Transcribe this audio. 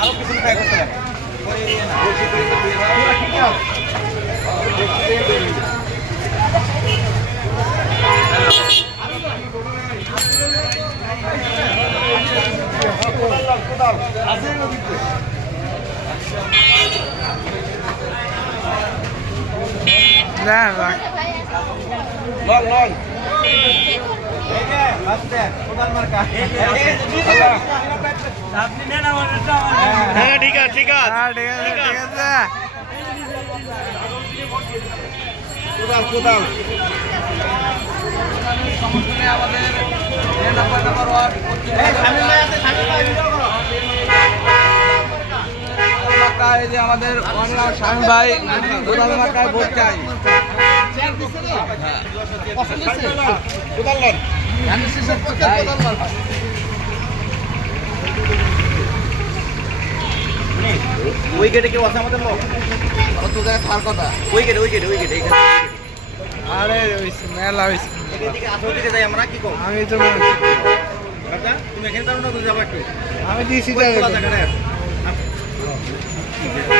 আরো কিছু ট্রাই করতে পারে লং লং হ্যাঁ ঠিক আছে ঠিক আছে কোদাল কোদাল আমাদের স্বামী ভাই কোদাল এলাকায় ভোট চাই কোদাল লন উইকেটে কেউ আছে আমাদের লোক তো জায়গায় থার কথা উইকেটে উইকেটে উইকেটে আরে মেলা হয়েছে এদিকে আসো দিকে যাই আমরা কি কম আমি তো দাদা তুমি এখানে দাঁড়ানো তো যাবা একটু আমি দিয়েছি